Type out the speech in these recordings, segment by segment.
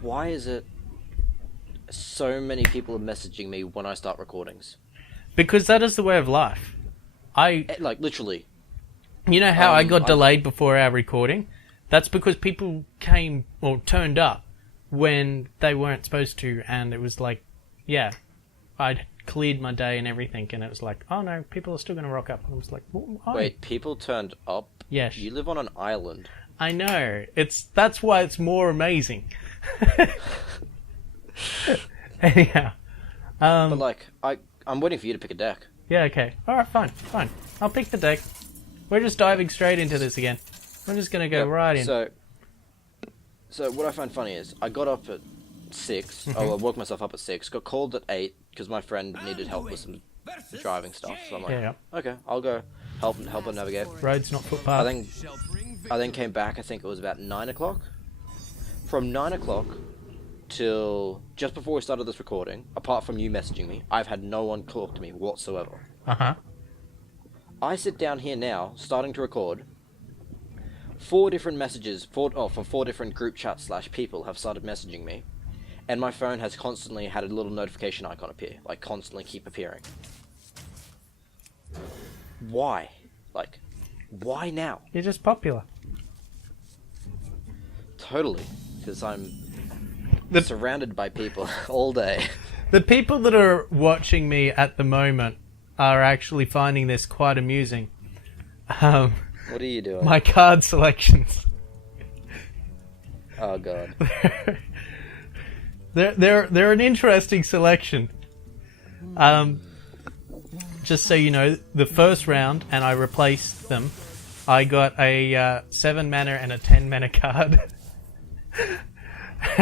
Why is it so many people are messaging me when I start recordings? Because that is the way of life. Like, literally. You know how I got delayed before our recording? That's because people came, or turned up, when they weren't supposed to, and it was like, yeah, I'd cleared my day and everything, and it was like, oh no, people are still going to rock up. And I was like, why? Wait, people turned up? Yes. You live on an island. I know. That's why it's more amazing. Anyhow. But like, I'm waiting for you to pick a deck. Yeah, okay. Alright, fine. I'll pick the deck. We're just diving straight into this again. We're just going to go right in. So what I find funny is, I got up at 6. Mm-hmm. I woke myself up at 6. Got called at 8 because my friend needed help with some driving stuff. So I'm like, Yeah. okay, I'll go help her navigate. Roads, not footpath. I then came back. I think it was about 9 o'clock. From 9 o'clock till just before we started this recording, apart from you messaging me, I've had no one talk to me whatsoever. Uh-huh. I sit down here now, starting to record. 4 different messages, from 4 different group chats / people have started messaging me, and my phone has constantly had a little notification icon appear, like constantly keep appearing. Why? Like, why now? You're just popular. Totally, because I'm surrounded by people all day. The people that are watching me at the moment are actually finding this quite amusing. What are you doing? My card selections. Oh god. They're an interesting selection. Just so you know, the first round, and I replaced them, I got a 7 mana and a 10 mana card.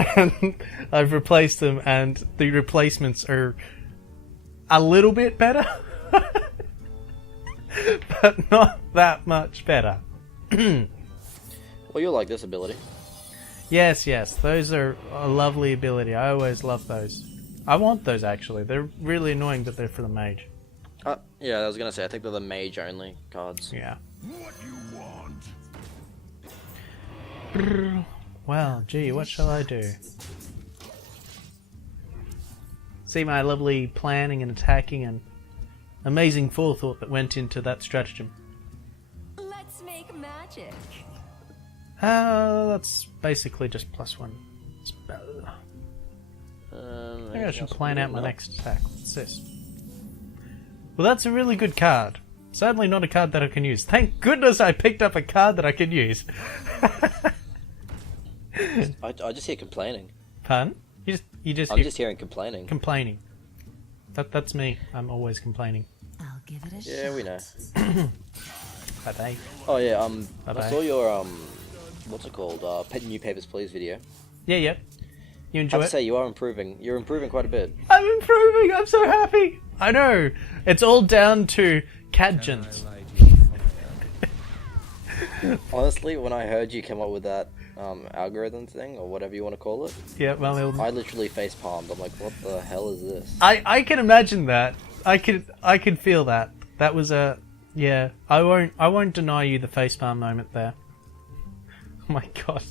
And I've replaced them, and the replacements are a little bit better. But not that much better. Well, you'll like this ability. Yes, those are a lovely ability. I always love those. I want those, actually. They're really annoying, but they're for the mage. Yeah, I was gonna say, I think they're the mage only cards. Yeah. What you want? Well, gee, what shall I do? See my lovely planning and attacking and amazing forethought that went into that stratagem. Let's make magic. That's basically just +1 spell. Maybe I should plan out my next attack. What's this? Well, that's a really good card. Sadly not a card that I can use. Thank goodness I picked up a card that I can use. I just hear complaining. Pardon? I'm just hearing complaining. Complaining. That's me. I'm always complaining. I'll give it a shot. Yeah, we know. Bye-bye. Oh yeah, Bye-bye. I saw your what's it called? New Papers, Please video. Yeah. You I enjoy have it? to say, you are improving. You're improving quite a bit. I'm improving. I'm so happy. I know. It's all down to Cadgens. Honestly, when I heard you come up with that algorithm thing, or whatever you want to call it, Yeah, well, I literally face-palmed. I'm like, what the hell is this? I can imagine that. I could feel that. That was a yeah. I won't deny you the facepalm moment there. Oh my god.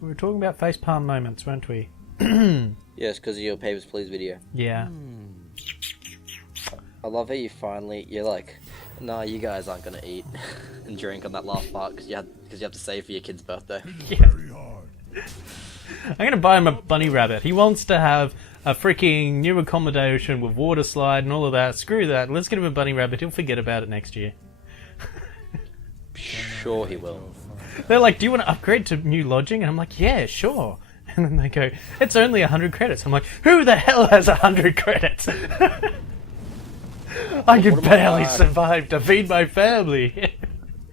We were talking about facepalm moments, weren't we? Yes, because of your Papers, Please video. Yeah. I love how you're like, nah, you guys aren't gonna eat and drink on that last part because you have to save for your kid's birthday. Yeah. I'm gonna buy him a bunny rabbit. He wants to have a freaking new accommodation with water slide and all of that. Screw that. Let's get him a bunny rabbit. He'll forget about it next year. Sure he will. They're like, do you want to upgrade to new lodging? And I'm like, yeah, sure. And then they go, it's only 100 credits. I'm like, who the hell has 100 credits? I can barely survive to feed my family.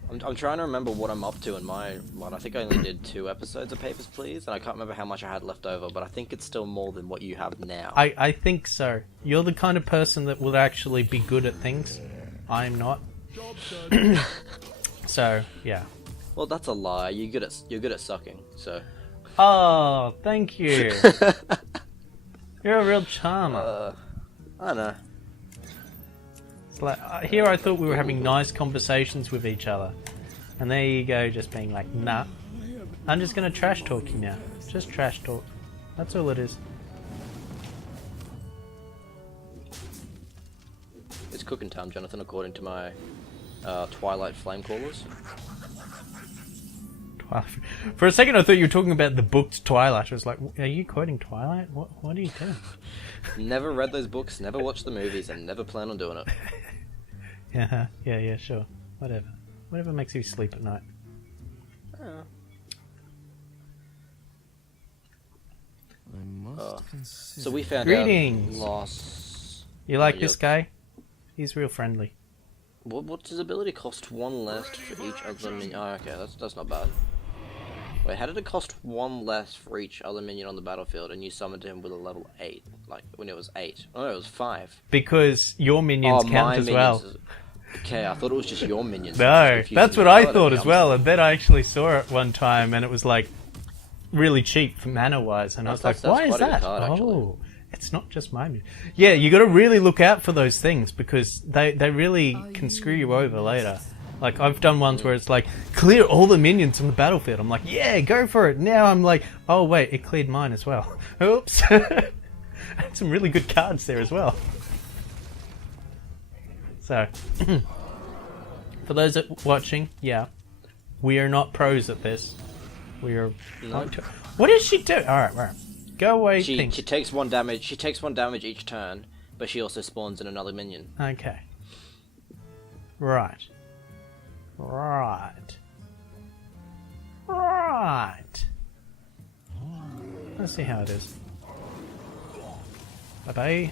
I'm trying to remember what I'm up to in my one. I think I only did 2 episodes of Papers, Please, and I can't remember how much I had left over, but I think it's still more than what you have now. I think so. You're the kind of person that will actually be good at things. I'm not. So, yeah. Well, that's a lie. You're good at sucking, so. Oh, thank you. You're a real charmer. I don't know. It's like, here I thought we were having nice conversations with each other. And there you go, just being like, nah. I'm just gonna trash talk you now. Just trash talk. That's all it is. It's cooking time, Jonathan, according to my Twilight flame callers. For a second I thought you were talking about the book Twilight. I was like, are you quoting Twilight? What are you doing? Never read those books, never watched the movies, and never plan on doing it. Yeah, sure. Whatever makes you sleep at night. So we found Greetings. out last... You like this guy? He's real friendly. What's his ability? Cost 1 less for each other minion. Oh, okay, that's not bad. Wait, how did it cost 1 less for each other minion on the battlefield, and you summoned him with a level 8? Like, when it was 8. Oh, no, it was 5. Because your minions count as well. Okay, I thought it was just your minions. No, that's what I thought as well, and then I actually saw it one time, and it was like really cheap mana-wise, and I was like, why is that? Oh, it's not just my minions. Yeah, you got to really look out for those things, because they really can screw you over later. Like, I've done ones where it's like, clear all the minions on the battlefield. I'm like, yeah, go for it. Now I'm like, oh wait, it cleared mine as well. Oops. Had some really good cards there as well. So, for those watching, yeah, we are not pros at this. We are... No. What does she do? Alright. Go away, She thing. takes 1 damage. She takes 1 damage each turn, but she also spawns in another minion. Okay. Right. Let's see how it is. Bye-bye.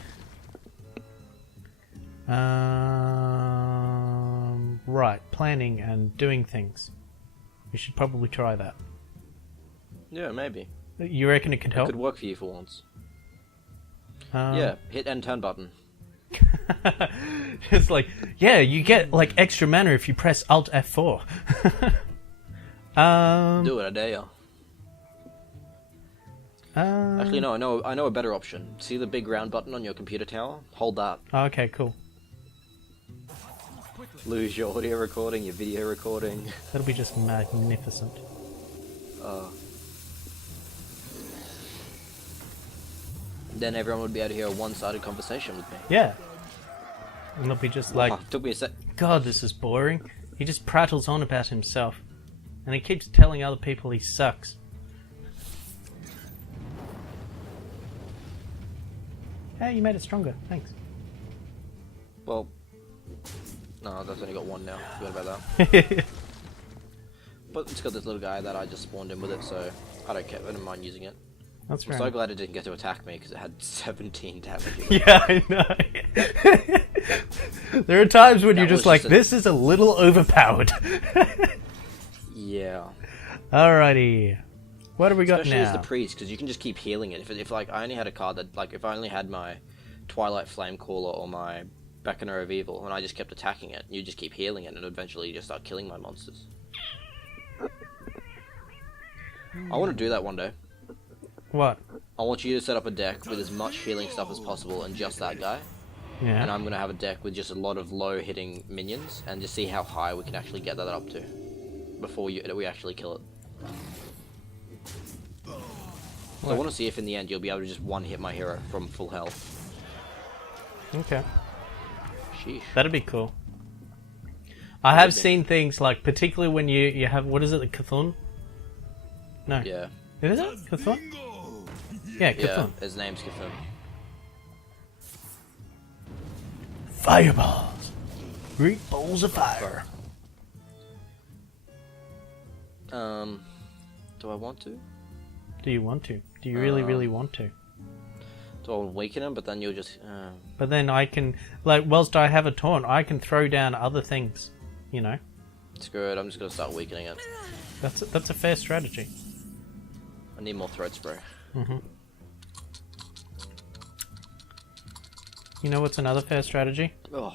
Right, planning and doing things. We should probably try that. Yeah, maybe. You reckon it could help? It could work for you for once. Yeah, hit end turn button. It's like, yeah, you get like extra mana if you press Alt F4. Do it, I dare ya. Actually, no, I know a better option. See the big round button on your computer tower? Hold that. Okay, cool. Lose your audio recording, your video recording. That'll be just magnificent. Then everyone would be able to hear a one-sided conversation with me. Yeah. And they'll be just like, Took me a sec. God, this is boring. He just prattles on about himself. And he keeps telling other people he sucks. Hey, you made it stronger. Thanks. Well, no, that's only got 1 now. Forgot about that. But it's got this little guy that I just spawned in with it, so I don't mind using it. That's I'm right. so glad it didn't get to attack me because it had 17 damage. Yeah, I know. There are times when you're just like, this is a little overpowered. Yeah. Alrighty. What have we got Especially now? as the priest, because you can just keep healing it. If like I only had a card that, like, if I only had my Twilight Flame Caller or my Beckoner of Evil, and I just kept attacking it, you just keep healing it, and eventually you just start killing my monsters. I want to do that one day. What? I want you to set up a deck with as much healing stuff as possible and just that guy. Yeah. And I'm going to have a deck with just a lot of low hitting minions and just see how high we can actually get that up to before we actually kill it. So I want to see if in the end you'll be able to just one-hit my hero from full health. Okay. Sheesh. That'd be cool. I have seen things like, particularly when you have, what is it, the Cthulhu? No. Yeah. Is it Cthulhu? Yeah, Cthulhu. Yeah, his name's Cthulhu. Fireballs. Great balls of fire. Do I want to? Do you want to? Do you really, really want to? Do I want to weaken him, but then you'll just... But then I can, like, whilst I have a taunt, I can throw down other things, you know? Screw it, I'm just going to start weakening it. That's a fair strategy. I need more throat spray. Mm-hmm. You know what's another fair strategy? Oh.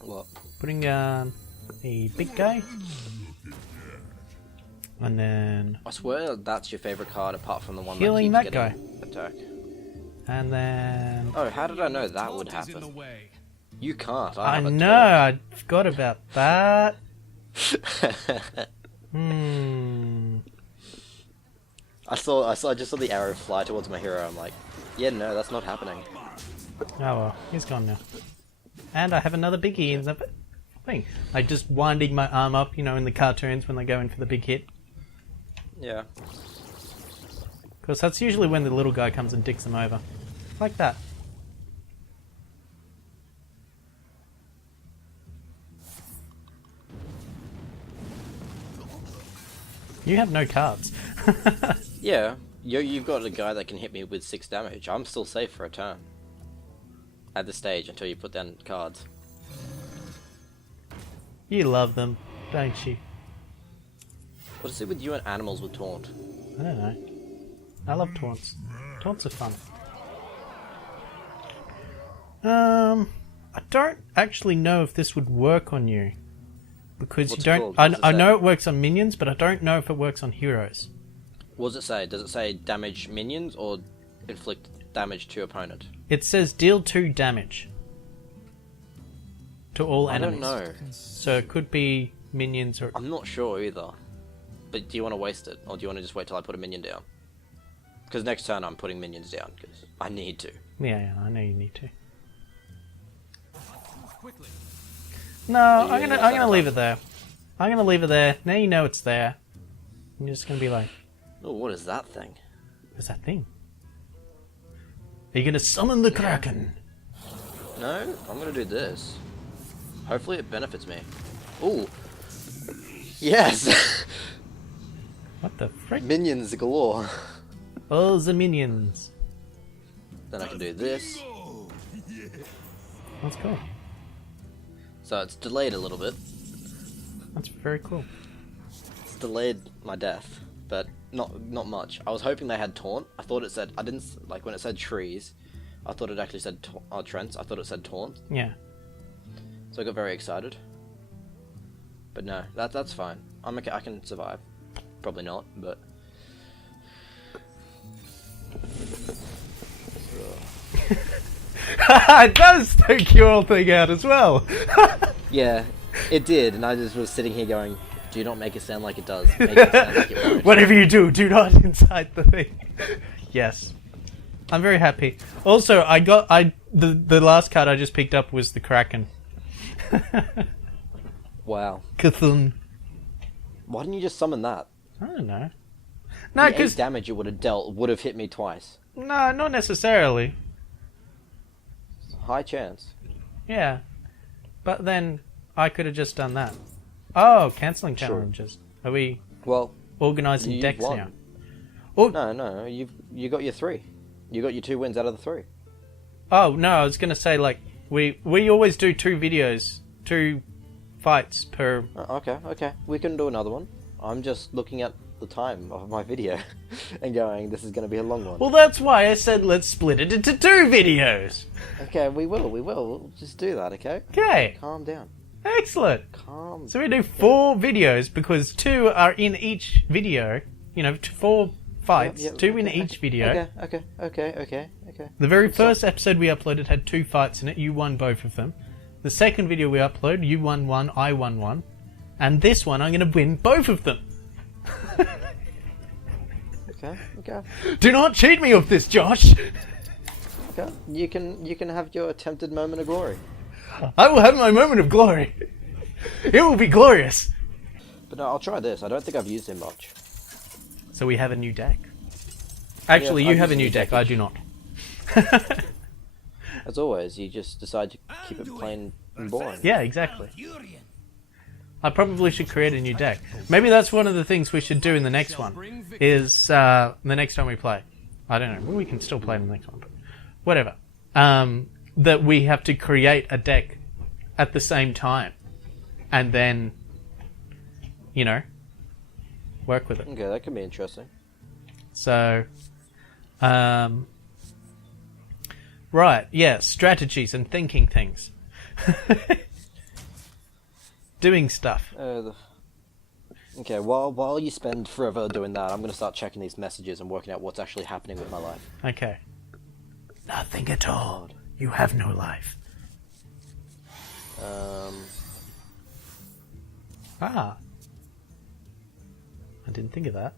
What? Putting down the big guy. And then... I swear that's your favourite card apart from the one healing that keeps that getting attack. And then... Oh, how did I know that would happen? You can't. I have a know, turret. I forgot about that. I just saw the arrow fly towards my hero. I'm like, yeah, no, that's not happening. Oh well, he's gone now. And I have another biggie in the thing. Like just winding my arm up, in the cartoons when they go in for the big hit. Yeah. Because that's usually when the little guy comes and dicks them over. Like that. You have no cards. Yeah, you've got a guy that can hit me with 6 damage. I'm still safe for a turn. At this stage, until you put down cards. You love them, don't you? What is it with you and animals with taunt? I don't know. I love taunts. Taunts are fun. I don't actually know if this would work on you. Because What's you it don't... called? I know it works on minions, but I don't know if it works on heroes. What does it say? Does it say damage minions or inflict damage to opponent? It says deal 2 damage. To all I enemies. don't know. So it could be minions or... I'm not sure either. But do you want to waste it? Or do you want to just wait till I put a minion down? Because next turn I'm putting minions down, because I need to. Yeah, I know you need to. No, I'm gonna leave it there. I'm gonna leave it there. Now you know it's there. I'm just gonna be like, Oh, what is that thing? what's that thing? Are you gonna summon the Kraken? No, I'm gonna do this. Hopefully it benefits me. Ooh. Yes! What the frick? Minions galore. Oh, the minions. Then I can do this. That's cool. So it's delayed a little bit. That's very cool. It's delayed my death, but not much. I was hoping they had taunt. I thought it said... I didn't... Like, when it said trees, I thought it actually said... Trents. I thought it said taunt. Yeah. So I got very excited. But no, that's fine. I'm okay. I can survive. Probably not, but... It does take your whole thing out as well. Yeah, it did, and I just was sitting here going, do not make it sound like it does. Make it sound like it won't. Whatever you do, do not incite the thing. Yes. I'm very happy. Also, the last card I just picked up was the Kraken. Wow. Cthulhu. Why didn't you just summon that? I don't know. No, The 8 because... damage it would have dealt would have hit me twice. No, not necessarily. High chance. Yeah. But then I could have just done that. Oh, cancelling Sure. challenges. Are we Well, organising you've decks won. now? Oh, No, you got your 3. You got your 2 wins out of the 3. oh no, I was going to say, like, we always do 2 videos, 2 fights per... Okay. We can do another one. I'm just looking at the time of my video and going, this is going to be a long one. Well, that's why I said let's split it into 2 videos. Okay, we will. We'll just do that, okay? Okay, Calm down. excellent. Calm. So we do 4 videos because 2 are in each video. 4 fights, Yep, 2 in okay, each video. Okay. The very first episode we uploaded had 2 fights in it. You won both of them. The second video we upload, you won 1, I won 1. And this one, I'm going to win both of them. Okay. Do not cheat me of this, Josh. Okay. You can have your attempted moment of glory. I will have my moment of glory. It will be glorious. But no, I'll try this. I don't think I've used him much. So we have a new deck. Actually, Yeah, you I've have a used new new deck. deck. I do not. As always, you just decide to keep it plain and boring. Yeah, exactly. I probably should create a new deck. Maybe that's one of the things we should do in the next one. Is the next time we play. I don't know. Well, we can still play in the next one, but whatever. That we have to create a deck at the same time, and then, work with it. Okay, that could be interesting. So, right, yeah, strategies and thinking things. Doing stuff. Okay, while you spend forever doing that, I'm going to start checking these messages and working out what's actually happening with my life. Okay. Nothing at all. You have no life. Ah. I didn't think of that.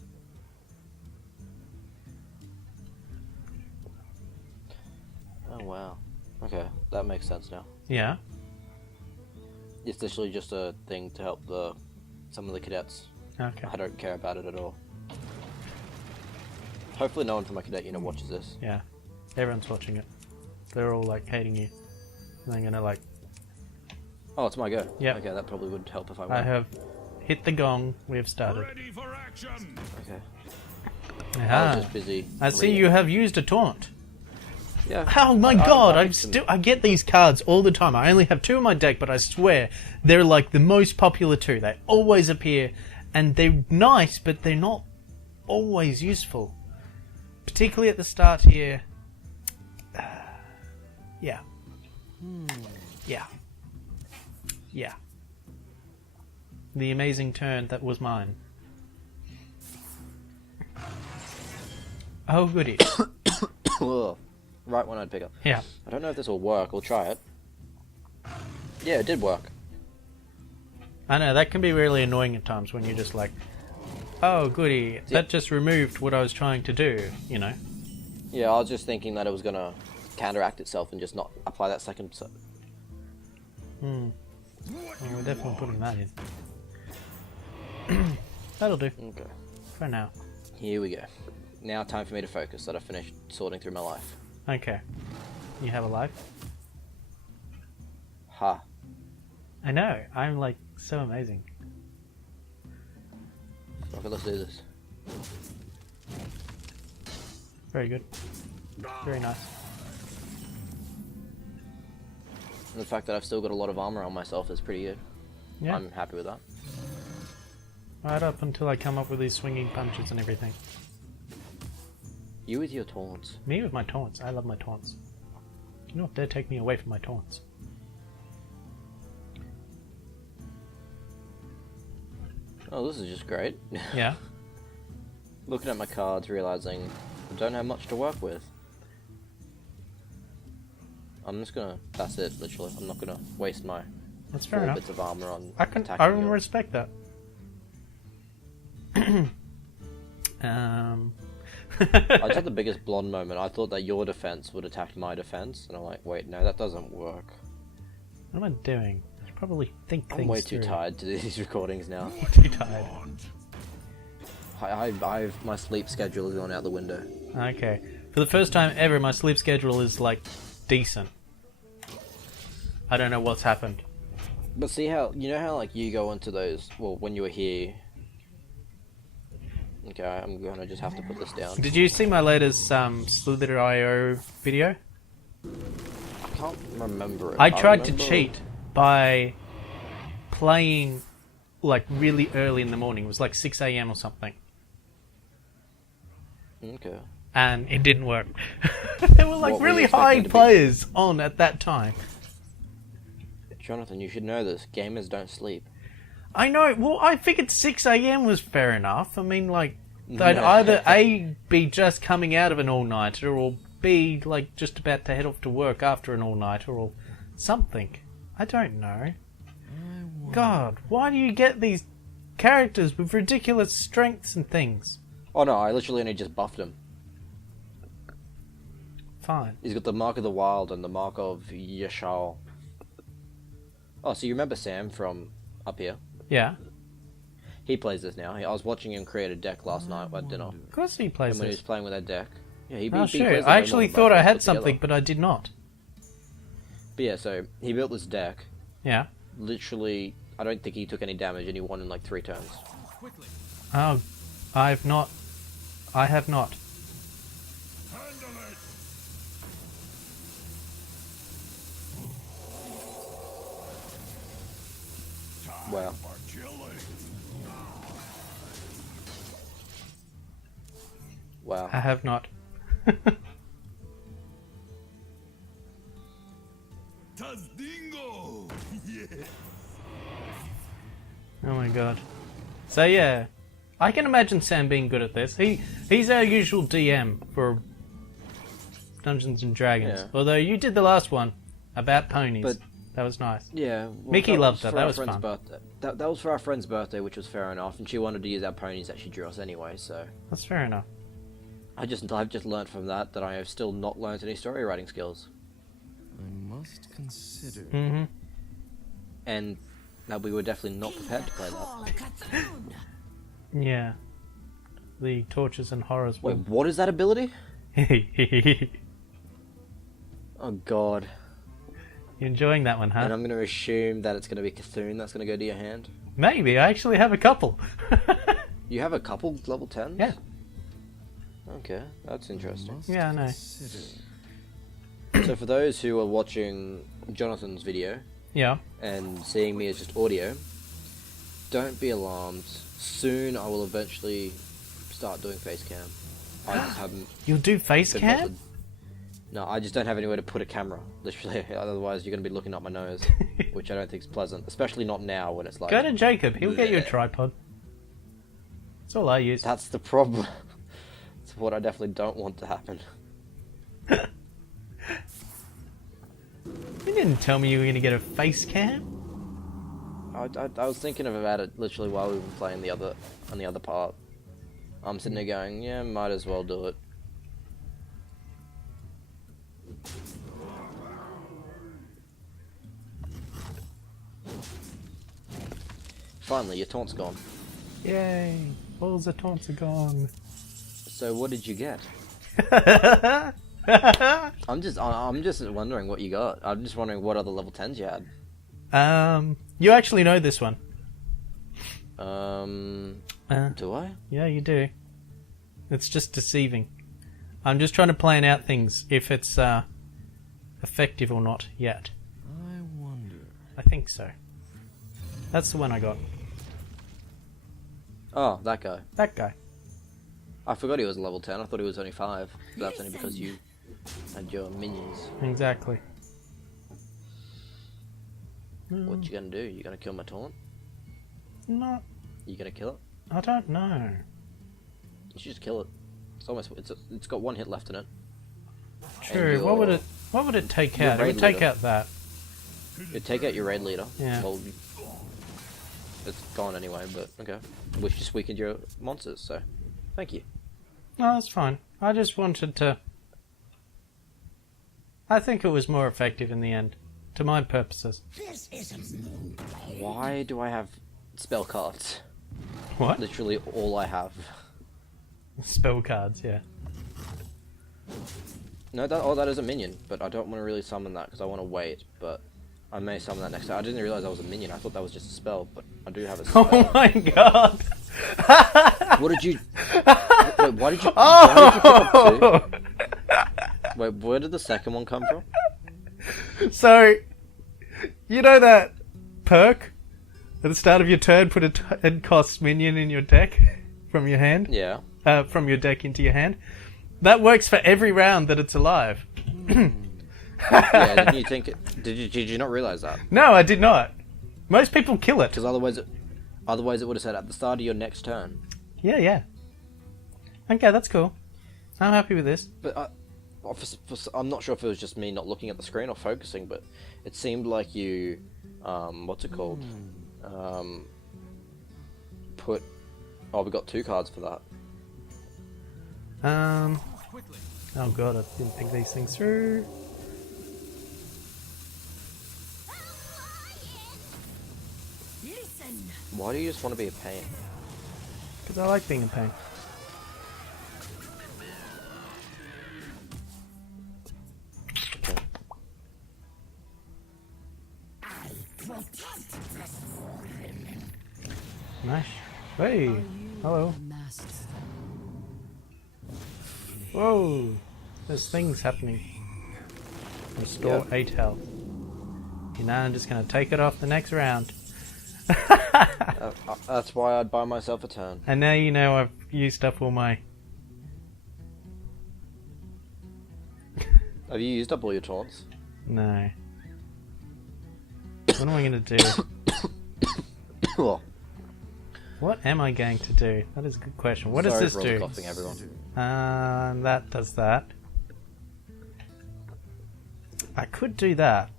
Oh wow. Okay, that makes sense now. Yeah. It's literally just a thing to help some of the cadets. Okay. I don't care about it at all. Hopefully no one from my cadet unit watches this. Yeah. Everyone's watching it. They're all like hating you. And they're gonna like... Oh, it's my go. Yeah. Okay, that probably would help if I I won. have hit the gong. We have started. Ready for action. Okay. I Ah. was just busy. I see reading. you have used a taunt. Yeah. Oh my god, I I'm still I get these cards all the time. I only have 2 in my deck, but I swear they're like the most popular 2. They always appear and they're nice, but they're not always useful. Particularly at the start here. Yeah. Yeah. Yeah. The amazing turn that was mine. Oh goody. Ugh. Right one I'd pick up. Yeah. I don't know if this will work. We'll try it. Yeah, it did work. I know, that can be really annoying at times when you're just like, oh goody, that just removed what I was trying to do, you know? Yeah, I was just thinking that it was gonna counteract itself and just not apply that second. Well, we're definitely putting that in. That'll do, Okay. for now. Here we go. Now time for me to focus that I finished sorting through my life. Okay. You have a life? Ha. I know, I'm like, so amazing. Okay, let's do this. Very good. Very nice. And the fact that I've still got a lot of armor on myself is pretty good. Yeah, I'm happy with that. right up until I come up with these swinging punches and everything. You with your taunts. Me with my taunts, I love my taunts. You know what, dare take me away from my taunts. Oh, this is just great. Yeah. Looking at my cards, realizing I don't have much to work with. I'm just gonna. That's it, literally. I'm not gonna waste my That's fair 4 enough. bits of armor on I attacking you. respect that. I just had the biggest blonde moment. I thought that your defense would attack my defense, and I'm like, wait, no, that doesn't work. What am I doing? I should probably think I'm things way too through. tired to do these recordings now. Too tired. My sleep schedule has gone out the window. Okay. For the first time ever, my sleep schedule is like decent. I don't know what's happened. But see how, you know how like you go into those, well, when you were here. Okay, I'm gonna just have to put this down. Did you see my latest Slither.io video? I can't remember it. I tried to remember- cheat by playing like really early in the morning. It was like 6 a.m. or something. Okay. And it didn't work. There were like What were you really expecting high to be? players on at that time. Jonathan, you should know this. Gamers don't sleep. I know. Well, I figured 6 a.m. was fair enough. I mean, like, they'd either A, be just coming out of an all-nighter, or B, like, just about to head off to work after an all-nighter, or something. I don't know. God, why do you get these characters with ridiculous strengths and things? Oh no, I literally only just buffed him. Fine. He's got the Mark of the Wild and the Mark of Yashal. Oh, so you remember Sam from up here? Yeah. He plays this now. I was watching him create a deck last night at dinner. Of course he plays And when he was this. playing with that deck. Yeah, he Oh, he sure. plays it I no actually more thought than I both had put something, together. but I did not. But yeah, so he built this deck. Yeah. Literally, I don't think he took any damage and he won in like 3 turns. Oh, I have not. Handle it. Wow. For chilling. Wow. I have not. Tazdingo. Yeah. Oh my god. So yeah, I can imagine Sam being good at this. He's our usual DM for Dungeons and Dragons. Yeah. Although you did the last one about ponies. But That was nice. Yeah. Well, Mickey loved that. for That our was friend's fun. birthday. That was for our friend's birthday, which was fair enough, and she wanted to use our ponies that she drew us anyway. So That's fair enough. I've just learned from that I have still not learned any story writing skills, I must consider. Mm-hmm. and that we were definitely not prepared to play that. Call a Cthulhu. Yeah. The tortures and horrors. Wait, what is that ability? You Oh God! enjoying that one, And huh? I'm going to assume that it's going to be Cthulhu that's going to go to your hand. Maybe. I actually have a couple. You have a couple level 10s? Yeah. Okay, that's interesting. Yeah, I know. So for those who are watching Jonathan's video Yeah. and seeing me as just audio, don't be alarmed. Soon I will eventually start doing face cam. I just haven't You'll do face been cam? bothered. No, I just don't have anywhere to put a camera, literally. Otherwise you're going to be looking up my nose, which I don't think is pleasant. Especially not now when it's like... Go to Jacob. He'll get you a tripod. That's all I use. That's the problem. It's what I definitely don't want to happen. You didn't tell me you were going to get a face cam. I was thinking about it literally while we were playing on the other part. I'm sitting there going, yeah, might as well do it. Finally, your taunt's gone. Yay. All the taunts are gone. So what did you get? I'm just wondering what you got. I'm just wondering what other level 10s you had. You actually know this one. Do I? Yeah, you do. It's just deceiving. I'm just trying to plan out things, if it's effective or not yet. I wonder. I think so. That's the one I got. Oh, that guy. That guy. I forgot he was level 10. I thought he was only 5. But that's only because you had your minions. Exactly. What you gonna do? You gonna kill my taunt? Not. You gonna kill it? I don't know. You should just kill it. It's got 1 hit left in it. True. your- What would it take your out? It would raid take leader. out that. You take out your raid leader. Yeah. Well, it's gone anyway, but okay. Which just weakened your monsters, so thank you. No, that's fine. I just wanted to. I think it was more effective in the end, to my purposes. Why do I have spell cards? What? Literally all I have. Spell cards, yeah. No, that is a minion, but I don't want to really summon that because I want to wait, but I may summon that next time. I didn't realize that was a minion. I thought that was just a spell, but I do have a spell. Oh my god! What did you... Wait, why did you... Why did you pick up Oh! 2? Wait, where did the second one come from? So, you know that perk? At the start of your turn, put a end cost minion in your deck from your hand? Yeah. From your deck into your hand? That works for every round that it's alive. Yeah, didn't you think it... Did you not realize that? No, I did not. Most people kill it. Because otherwise it would have said at the start of your next turn. Yeah. Okay, that's cool. I'm happy with this. But I'm not sure if it was just me not looking at the screen or focusing, but it seemed like you, what's it called? Put... Oh, we got 2 cards for that. Oh god, I didn't think these things through. Listen. Why do you just want to be a pain? Because I like being a pain. Nice. Hey, hello. Whoa, there's things happening. Restore 8 health. You know, I'm just gonna take it off the next round. That's why I'd buy myself a turn. And now you know I've used up all my... Have you used up all your taunts? No. What am I gonna do? Oh, What am I going to do? That is a good question. What does sorry this for all do? the coughing, everyone. That does that. I could do that.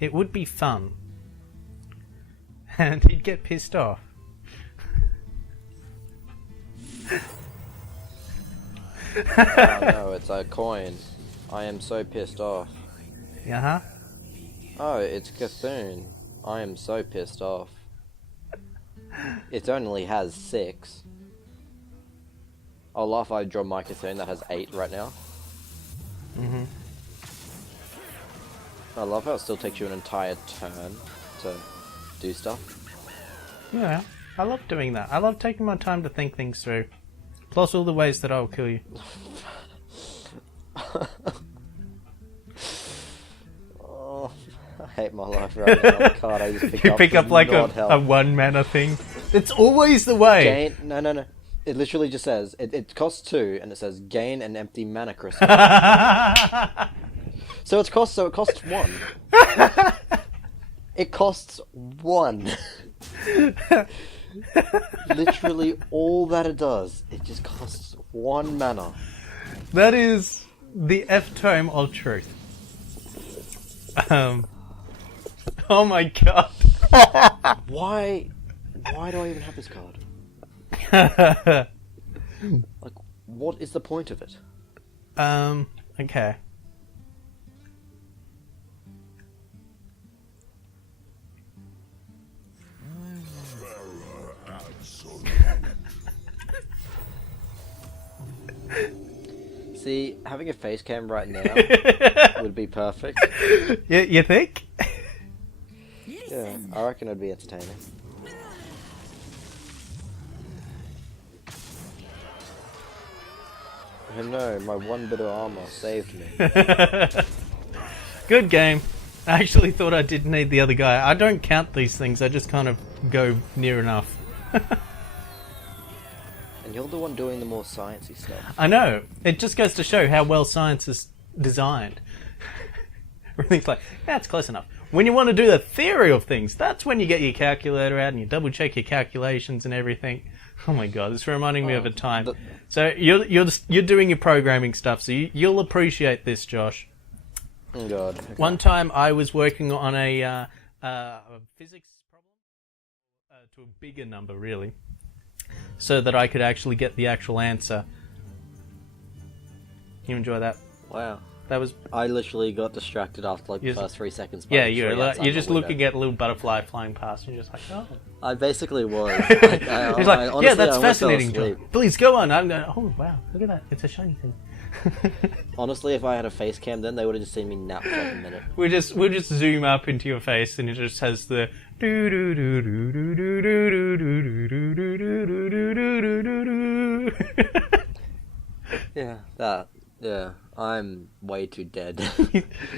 It would be fun. And he'd get pissed off. Oh no, it's a coin. I am so pissed off. Uh-huh. Oh, it's Cthulhu. I am so pissed off. It only has 6. I'll laugh if I draw my Cthulhu that has 8 right now. Mm-hmm. I love how it still takes you an entire turn to do stuff. Yeah, I love doing that. I love taking my time to think things through. Plus all the ways that I'll kill you. Oh, I hate my life right now. The card I just pick You up pick does up like not a help. 1 mana thing. It's always the way. Gain, no. It literally just says, it costs 2, and it says gain an empty mana crystal. So it costs 1. It costs 1. Literally all that it does, it just costs 1 mana. That is the F-tome of truth. Oh my god. Why do I even have this card? Like, what is the point of it? Okay. See, having a face cam right now would be perfect. You think? Yeah, I reckon it'd be entertaining. Oh no, my 1 bit of armor saved me. Good game. I actually thought I didn't need the other guy. I don't count these things, I just kind of go near enough. And you're the one doing the more sciencey stuff. I know. It just goes to show how well science is designed. Everything's like, that's close enough. When you want to do the theory of things, that's when you get your calculator out and you double check your calculations and everything. Oh my god, this is reminding me of a time. So you're doing your programming stuff, so you'll appreciate this, Josh. Oh god. Okay. One time I was working on a physics problem to a bigger number, really, so that I could actually get the actual answer. You enjoy that? Wow. That was I literally got distracted after like the first 3 seconds. yeah. You're just looking at a little butterfly flying past, and you're just like, oh. I basically was. He's like, yeah, that's fascinating, John. Please go on. I'm going. Oh wow, look at that! It's a shiny thing. Honestly, if I had a face cam, then they would have just seen me nap for like a minute. We'll just zoom up into your face, and it just has the do do do do do do do do do do do do do do. Yeah, that. Yeah, I'm way too dead.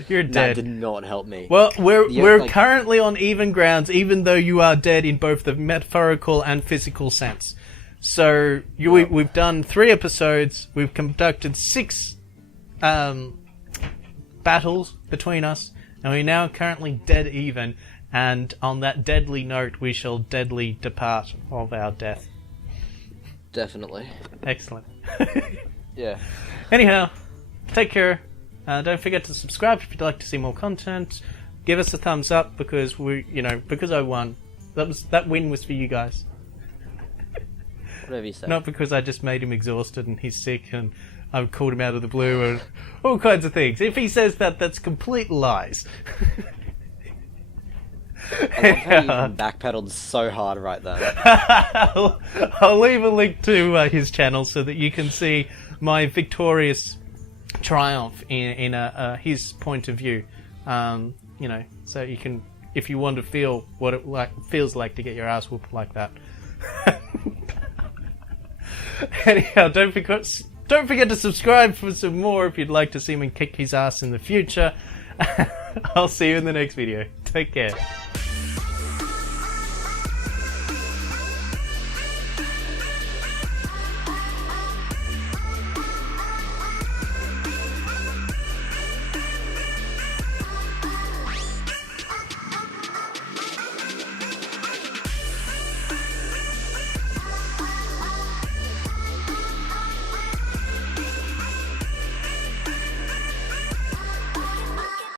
You're That dead. did not help me. Well, we're like- currently on even grounds, even though you are dead in both the metaphorical and physical sense. So we've done 3 episodes. We've conducted 6 battles between us, and we're now currently dead even. And on that deadly note, we shall deadly depart of our death. Definitely. Excellent. Yeah. Anyhow, take care. Don't forget to subscribe if you'd like to see more content. Give us a thumbs up because because I won. That win was for you guys. Whatever you say. Not because I just made him exhausted and he's sick and I've called him out of the blue and all kinds of things. If he says that, that's complete lies. I love how you even backpedaled so hard right there. I'll leave a link to his channel so that you can see my victorious triumph in his point of view. So you can, if you want to feel what it feels like to get your ass whooped like that. Anyhow, don't forget to subscribe for some more if you'd like to see me kick his ass in the future. I'll see you in the next video. Take care.